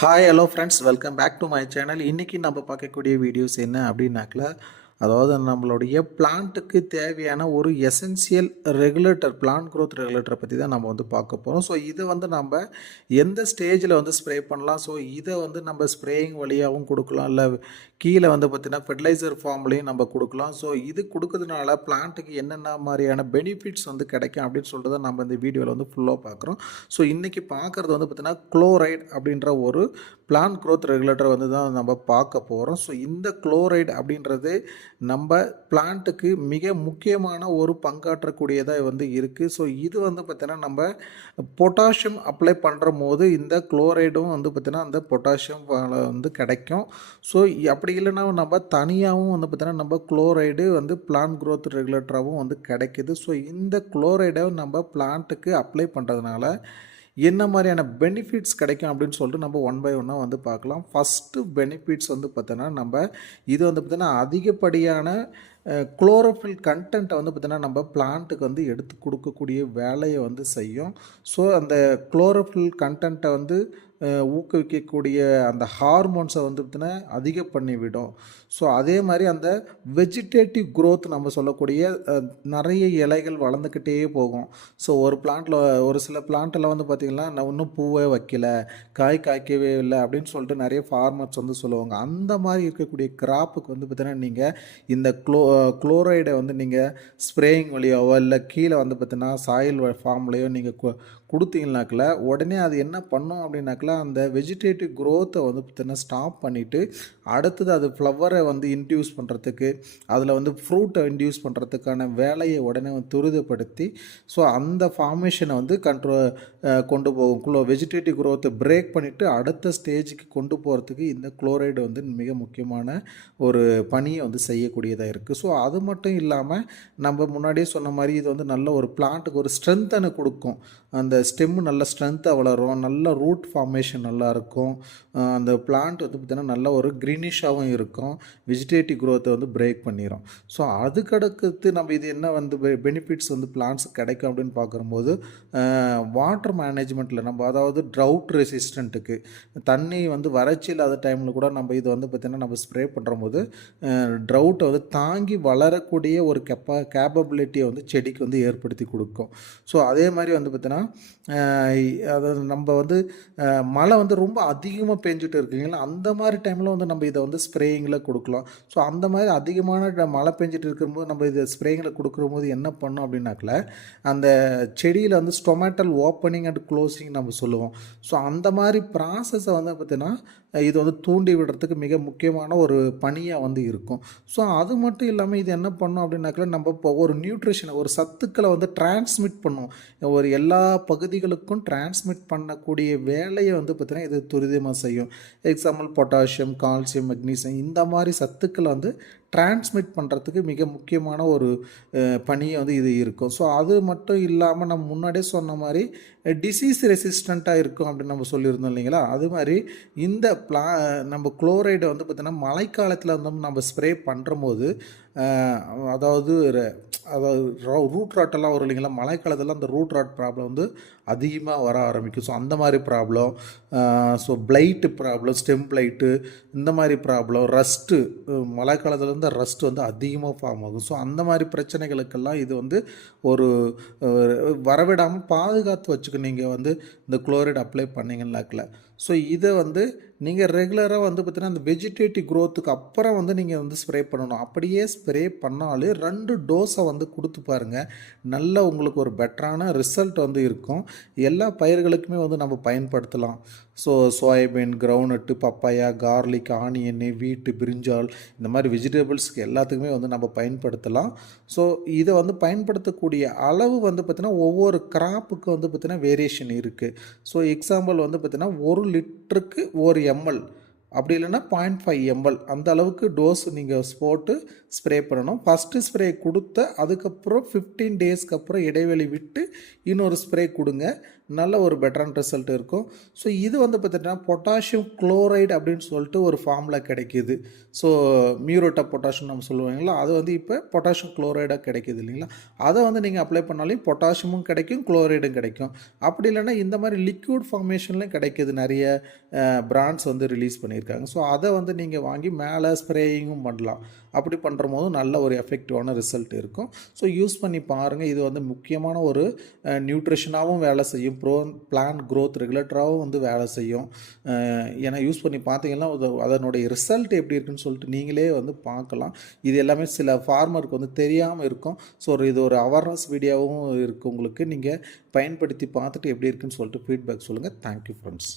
Hi hello friends, welcome back to my channel. இன்றைக்கி நம்ம பார்க்கக்கூடிய வீடியோஸ் என்ன அப்படின்னாக்கல, அதாவது நம்மளுடைய பிளான்ட்டுக்கு தேவையான ஒரு எசென்சியல் ரெகுலேட்டர், பிளான்ட் க்ரோத் ரெகுலேட்டரை பற்றி தான் நம்ம வந்து பார்க்க போகிறோம். ஸோ இதை வந்து நம்ம எந்த ஸ்டேஜில் வந்து ஸ்ப்ரே பண்ணலாம், ஸோ இதை வந்து நம்ம ஸ்ப்ரேயிங் வழியாகவும் கொடுக்கலாம், இல்லை கீழே வந்து பார்த்திங்கன்னா ஃபெர்டிலைசர் ஃபார்ம்லேயும் நம்ம கொடுக்கலாம். ஸோ இது கொடுக்கறதுனால பிளான்ட்டுக்கு என்னென்ன மாதிரியான பெனிஃபிட்ஸ் வந்து கிடைக்கும் அப்படின்னு சொல்லிட்டு தான் நம்ம இந்த வீடியோவில் வந்து ஃபுல்லாக பார்க்குறோம். ஸோ இன்றைக்கி பார்க்குறது வந்து பார்த்திங்கன்னா குளோரைட் அப்படின்ற ஒரு பிளான்ட் க்ரோத் ரெகுலேட்டர் வந்து தான் நம்ம பார்க்க போகிறோம். ஸோ இந்த குளோரைடு அப்படின்றது நம்ம பிளான்ட்டுக்கு மிக முக்கியமான ஒரு பங்காற்றக்கூடியதாக வந்து இருக்குது. ஸோ இது வந்து பார்த்திங்கன்னா நம்ம பொட்டாசியம் அப்ளை பண்ணுற போது இந்த குளோரைடும் வந்து பார்த்திங்கன்னா அந்த பொட்டாசியம் வந்து கிடைக்கும். ஸோ அப்படி இல்லைன்னா நம்ம தனியாகவும் வந்து பார்த்திங்கன்னா நம்ம குளோரைடு வந்து பிளான்ட் க்ரோத் ரெகுலேட்டராகவும் வந்து கிடைக்கிது. ஸோ இந்த குளோரைடை நம்ம பிளான்ட்டுக்கு அப்ளை பண்ணுறதுனால என்ன மாதிரியான பெனிஃபிட்ஸ் கிடைக்கும் அப்படின்னு சொல்லிட்டு நம்ம ஒன் பை ஒன்னாக வந்து பார்க்கலாம். ஃபஸ்ட்டு பெனிஃபிட்ஸ் வந்து பார்த்தோன்னா நம்ம இது வந்து பார்த்திங்கன்னா அதிகப்படியான குளோரோஃபில் கண்டென்ட்டை வந்து பார்த்திங்கன்னா நம்ம பிளான்ட்டுக்கு வந்து எடுத்து கொடுக்கக்கூடிய வேலையை வந்து செய்யும். ஸோ அந்த குளோரோஃபில் கண்டென்ட்டை வந்து ஊக்குவிக்கக்கூடிய அந்த ஹார்மோன்ஸை வந்து பார்த்திங்கன்னா அதிகம் பண்ணிவிடும். ஸோ அதே மாதிரி அந்த வெஜிடேட்டிவ் க்ரோத் நம்ம சொல்லக்கூடிய நிறைய இலைகள் வளர்ந்துக்கிட்டே போகும். ஸோ ஒரு பிளான்ட்டில் ஒரு சில பிளான்ட்டில் வந்து பார்த்திங்கன்னா நான் இன்னும் பூவே வைக்கல, காய் காய்க்கவே இல்லை அப்படின்னு சொல்லிட்டு நிறைய ஃபார்மர்ஸ் வந்து சொல்லுவாங்க. அந்த மாதிரி இருக்கக்கூடிய கிராப்புக்கு வந்து பார்த்திங்கன்னா நீங்கள் இந்த குளோரைடை வந்து நீங்கள் ஸ்ப்ரேயிங் வழியாவோ இல்லை கீழே வந்து பார்த்திங்கன்னா சாயில் ஃபார்ம்லேயோ நீங்கள் கொடுத்தீங்கனாக்கில் உடனே அது என்ன பண்ணும் அப்படின்னாக்கில் அந்த வெஜிடேட்டிவ் க்ரோத்தை வந்து பார்த்திங்கன்னா ஸ்டாப் பண்ணிவிட்டு அடுத்தது அது ஃப்ளவரை வந்து இன்டியூஸ் பண்ணுறதுக்கு, அதில் வந்து ஃப்ரூட்டை இன்டியூஸ் பண்ணுறதுக்கான வேலையை உடனே வந்து துரிதப்படுத்தி ஸோ அந்த ஃபார்மேஷனை வந்து கொண்டு போகும். வெஜிடேட்டிவ் க்ரோத்தை பிரேக் பண்ணிவிட்டு அடுத்த ஸ்டேஜுக்கு கொண்டு போகிறதுக்கு இந்த குளோரைடு வந்து மிக முக்கியமான ஒரு பணியை வந்து செய்யக்கூடியதாக இருக்குது. ஸோ அது மட்டும் இல்லாமல் நம்ம முன்னாடியே சொன்ன மாதிரி இது வந்து நல்ல ஒரு பிளான்ட்டுக்கு ஒரு ஸ்ட்ரென்த்தனை கொடுக்கும். அந்த ஸ்டெம்மு நல்ல ஸ்ட்ரென்த்தாக வளரும், நல்ல ரூட் ஃபார்மேஷன் நல்லாயிருக்கும், அந்த பிளான்ட் வந்து பார்த்திங்கன்னா நல்ல ஒரு க்ரீனிஷாகவும் இருக்கும், வெஜிடேட்டிவ் க்ரோத்தை வந்து பிரேக் பண்ணிடும். ஸோ அதுக்கடுத்து நம்ம இது என்ன வந்து பெனிஃபிட்ஸ் வந்து பிளான்ட்ஸ் கிடைக்கும் அப்படின்னு பார்க்கும்போது வாட்டர் மேனேஜ்மெண்ட்டில் நம்ம அதாவது ட்ரவுட் ரெசிஸ்டண்ட்டுக்கு தண்ணி வந்து வறட்சி இல்லாத டைமில் கூட நம்ம இது வந்து பார்த்திங்கன்னா நம்ம ஸ்ப்ரே பண்ணும்போது ட்ரவுட்டை வந்து தாங்கி வளரக்கூடிய ஒரு கேப்பபிலிட்டியை வந்து செடிக்கு வந்து ஏற்படுத்தி கொடுக்கும். ஸோ அதே மாதிரி வந்து பார்த்திங்கன்னா அதாவது நம்ம வந்து மழை வந்து ரொம்ப அதிகமாக பெஞ்சிட்டு இருக்குங்களா, அந்த மாதிரி டைமில் வந்து நம்ம இதை வந்து ஸ்ப்ரேயிங்கில் கொடுக்கலாம். ஸோ அந்த மாதிரி அதிகமான மழை பெஞ்சிட்டு இருக்கும்போது நம்ம இதை ஸ்ப்ரேயிங்கில் கொடுக்கும்போது என்ன பண்ணோம் அப்படின்னாக்கல அந்த செடியில் வந்து ஸ்டொமேட்டல் ஓப்பனிங் அண்ட் க்ளோசிங் நம்ம சொல்லுவோம். ஸோ அந்த மாதிரி ப்ராசஸை வந்து பார்த்திங்கன்னா இது வந்து தூண்டி விடுறதுக்கு மிக முக்கியமான ஒரு பணியாக வந்து இருக்கும். ஸோ அது மட்டும் இல்லாமல் இது என்ன பண்ணோம் அப்படின்னாக்கல நம்ம இப்போ ஒரு நியூட்ரிஷனை ஒரு சத்துக்களை வந்து டிரான்ஸ்மிட் பண்ணும், ஒரு எல்லா பகுதிகளுக்கும் டிரான்ஸ்மிட் பண்ணக்கூடிய வேலையை வந்து பார்த்திங்கன்னா இது துரிதமாக செய்யும். எக்ஸாம்பிள் பொட்டாசியம், கால்சியம், மெக்னீசியம் இந்த மாதிரி சத்துக்களை வந்து டிரான்ஸ்மிட் பண்ணுறதுக்கு மிக முக்கியமான ஒரு பணியை வந்து இது இருக்கும். ஸோ அது மட்டும் இல்லாமல் நம்ம முன்னாடியே சொன்ன மாதிரி டிசீஸ் ரெசிஸ்டண்ட்டாக இருக்கும் அப்படின்னு நம்ம சொல்லியிருந்தோம் இல்லைங்களா, அது மாதிரி இந்த நம்ம குளோரைடை வந்து பார்த்திங்கன்னா மழைக்காலத்தில் வந்து நம்ம ஸ்ப்ரே பண்ணுற போது அதாவது ரூட் ராட்டெல்லாம் வரும் இல்லைங்களா, மழைக்காலத்தில் அந்த ரூட் ராட் ப்ராப்ளம் வந்து அதிகமாக வர ஆரம்பிக்கும். ஸோ அந்த மாதிரி problem, so blight problem, stem blight இந்த மாதிரி ப்ராப்ளம், ரஸ்ட்டு மழைக்காலத்தில் வந்து ரஸ்ட் வந்து அதிகமாக ஃபார்ம் ஆகும். ஸோ அந்த மாதிரி பிரச்சனைகளுக்கெல்லாம் இது வந்து ஒரு வரவிடாமல் பாதுகாத்து வச்சுக்க நீங்கள் வந்து இந்த குளோரைடு அப்ளை பண்ணிங்கன்னாக்கில். ஸோ இதை வந்து நீங்கள் ரெகுலராக வந்து பார்த்திங்கன்னா அந்த வெஜிடேட்டிவ் க்ரோத்துக்கு அப்புறம் வந்து நீங்கள் வந்து ஸ்ப்ரே பண்ணணும். அப்படியே ஸ்ப்ரே பண்ணாலே 2 டோஸை வந்து கொடுத்து பாருங்கள், நல்ல உங்களுக்கு ஒரு பெட்டரான ரிசல்ட் வந்து இருக்கும். எல்லா பயிர்களுக்குமே வந்து நம்ம பயன்படுத்தலாம். ஸோ சோயாபீன், கிரவுண்ட்நட்டு, பப்பாயா, கார்லிக், ஆனியன்னு, வீட்டு, பிரிஞ்சால் இந்த மாதிரி வெஜிடபிள்ஸ்க்கு எல்லாத்துக்குமே வந்து நம்ம பயன்படுத்தலாம். ஸோ இதை வந்து பயன்படுத்தக்கூடிய அளவு வந்து பார்த்திங்கன்னா ஒவ்வொரு கிராப்புக்கு வந்து பார்த்திங்கன்னா வேரியேஷன் இருக்குது. ஸோ எக்ஸாம்பிள் வந்து பார்த்திங்கன்னா 1 லிட்டருக்கு 1 ml அப்படி இல்லைன்னா 0.5 ml அந்த அளவுக்கு டோஸ் நீங்கள் போட்டு ஸ்ப்ரே பண்ணணும். ஃபஸ்ட்டு ஸ்ப்ரே கொடுத்த அதுக்கப்புறம் 15 டேஸ்க்கு அப்புறம் இடைவெளி விட்டு இன்னொரு ஸ்ப்ரே கொடுங்க. நல்ல ஒரு பெட்டரான ரிசல்ட் இருக்கும். ஸோ இது வந்து பார்த்திங்கன்னா பொட்டாசியம் குளோரைடு அப்படின்னு சொல்லிட்டு ஒரு ஃபார்மில் கிடைக்கிது. ஸோ மியூரேட் ஆஃப் பொட்டாசியம் நம்ம சொல்லுவாங்களா, அது வந்து இப்போ பொட்டாசியம் குளோரைடாக கிடைக்கிது இல்லைங்களா. அதை வந்து நீங்கள் அப்ளை பண்ணாலே பொட்டாசியமும் கிடைக்கும், குளோரைடும் கிடைக்கும். அப்படி இல்லைன்னா இந்த மாதிரி லிக்விட் ஃபார்மேஷன்லேயும் கிடைக்கிது, நிறைய பிராண்ட்ஸ் வந்து ரிலீஸ் பண்ணியிருக்காங்க. ஸோ அதை வந்து நீங்கள் வாங்கி மேலே ஸ்ப்ரேயிங்கும் பண்ணலாம். அப்படி பண்ணுற போதும் நல்ல ஒரு எஃபெக்டிவான ரிசல்ட் இருக்கும். ஸோ யூஸ் பண்ணி பாருங்கள். இது வந்து முக்கியமான ஒரு நியூட்ரிஷனாகவும் வேலை செய்யும், பிளான்ட் க்ரோத் ரெகுலேட்டராகவும் வந்து வேலை செய்யும். ஏன்னா யூஸ் பண்ணி பார்த்தீங்கன்னா அதனுடைய ரிசல்ட் எப்படி இருக்குன்னு சொல்லிட்டு நீங்களே வந்து பார்க்கலாம். இது எல்லாமே சில ஃபார்மருக்கு வந்து தெரியாமல் இருக்கும். ஸோ இது ஒரு அவேர்னஸ் வீடியோவும் இருக்குது உங்களுக்கு. நீங்கள் பயன்படுத்தி பார்த்துட்டு எப்படி இருக்குன்னு சொல்லிட்டு ஃபீட்பேக் சொல்லுங்கள். Thank you friends.